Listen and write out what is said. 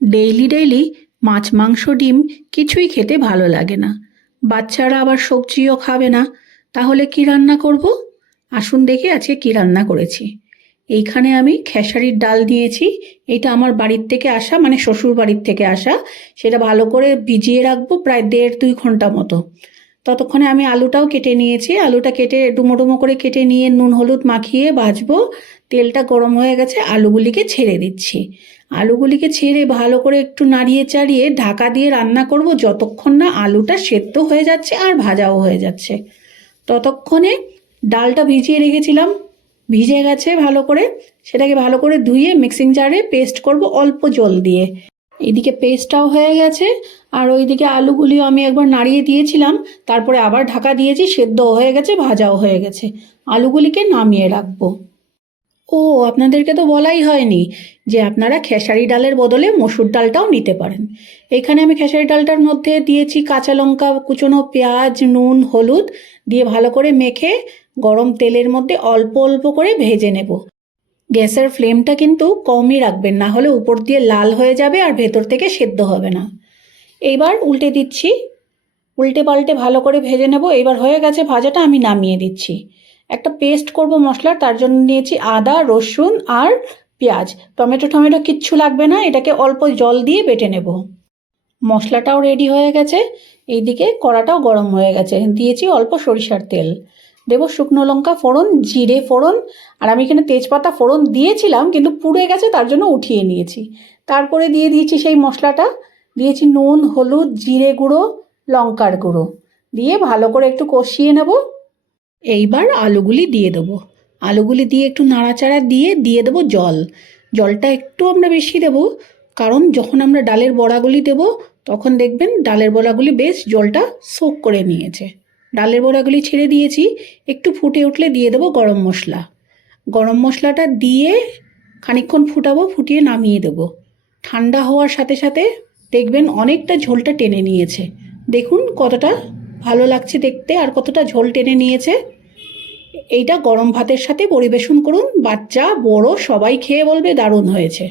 Daily daily মাছ মাংস ডিম কিছুই খেতে ভালো লাগে না। বাচ্চারা আবার সবজিও খাবে না। তাহলে কি রান্না করব? আসুন দেখি আজকে কি রান্না করেছি। এইখানে আমি খেসারির ডাল নিয়েছি। এটা আমার বাড়ির থেকে আসা, মানে শ্বশুর বাড়ির থেকে আসা। সেটা ভালো করে ভিজিয়ে রাখবো প্রায় 1.5-2 ঘন্টা মতো। ততক্ষণে আমি আলুটাও কেটে নিয়েছি। আলুটা কেটে ডুমো ডুমো করে কেটে নিয়ে নুন হলুদ মাখিয়ে ভাজবো। তেলটা গরম হয়ে গেছে, আলুগুলিকে ছেড়ে দিচ্ছি। আলুগুলিকে ছেড়ে ভালো করে একটু নাড়িয়ে চাড়িয়ে ঢাকা দিয়ে রান্না করব যতক্ষণ না আলুটা সেদ্ধ হয়ে যাচ্ছে আর ভাজাও হয়ে যাচ্ছে। ততক্ষণে ডালটা ভিজিয়ে রেখেছিলাম, ভিজে গেছে ভালো করে। সেটাকে ভালো করে ধুয়ে মিক্সিং জারে পেস্ট করব অল্প জল দিয়ে। এইদিকে পেস্টটাও হয়ে গেছে, আর ওইদিকে আলুগুলিও আমি একবার নাড়িয়ে দিয়েছিলাম, তারপরে আবার ঢাকা দিয়েছি, সেদ্ধ হয়ে গেছে, ভাজাও হয়ে গেছে। আলুগুলিকে নামিয়ে রাখবো। ও, আপনাদেরকে তো বলাই হয়নি যে আপনারা খেসারি ডালের বদলে মসুর ডালটাও নিতে পারেন। এখানে আমি খেসারি ডালটার মধ্যে দিয়েছি কাঁচা লঙ্কা কুচনো, পেঁয়াজ, নুন, হলুদ দিয়ে ভালো করে মেখে গরম তেলের মধ্যে অল্প অল্প করে ভেজে নেব। গ্যাসের ফ্লেমটা কিন্তু কমই রাখবেন, না হলে উপর দিয়ে লাল হয়ে যাবে আর ভেতর থেকে সেদ্ধ হবে না। এইবার উল্টে দিচ্ছি, উল্টে পাল্টে ভালো করে ভেজে নেব। এবার হয়ে গেছে ভাজাটা, আমি নামিয়ে দিচ্ছি। একটা পেস্ট করব মশলার, তার জন্য নিয়েছি আদা, রসুন আর পেঁয়াজ। টমেটো টমেটো কিচ্ছু লাগবে না, এটাকে অল্প জল দিয়ে বেটে নেব। মশলাটাও রেডি হয়ে গেছে। এইদিকে কড়াটাও গরম হয়ে গেছে, দিয়েছি অল্প সরিষার তেল। দেব শুকনো লঙ্কা ফোড়ন, জিরে ফোড়ন, আর আমি এখানে তেজপাতা ফোড়ন দিয়েছিলাম কিন্তু পুড়ে গেছে, তার জন্য উঠিয়ে নিয়েছি। তারপরে দিয়ে দিয়েছি সেই মশলাটা, দিয়েছি নুন, হলুদ, জিরে গুঁড়ো, লঙ্কার গুঁড়ো দিয়ে ভালো করে একটু কষিয়ে নেব। এইবার আলুগুলি দিয়ে দেবো। আলুগুলি দিয়ে একটু নাড়াচাড়া দিয়ে দিয়ে দেবো জল। জলটা একটু আমরা বেশি দেবো, কারণ যখন আমরা ডালের বড়াগুলি দেব তখন দেখবেন ডালের বড়াগুলি বেশ জলটা সোক করে নিয়েছে। ডালের বড়াগুলি ছেড়ে দিয়েছি, একটু ফুটে উঠলে দিয়ে দেবো গরম মশলা। গরম মশলাটা দিয়ে খানিকক্ষণ ফুটাবো, ফুটিয়ে নামিয়ে দেবো। ঠান্ডা হওয়ার সাথে সাথে দেখবেন অনেকটা ঝোলটা টেনে নিয়েছে। দেখুন কতটা ভালো লাগছে দেখতে আর কতটা ঝোল টেনে নিয়েছে। এইটা গরম ভাতের সাথে পরিবেশন করুন, বাচ্চা বড় সবাই খেয়ে বলবে দারুণ হয়েছে।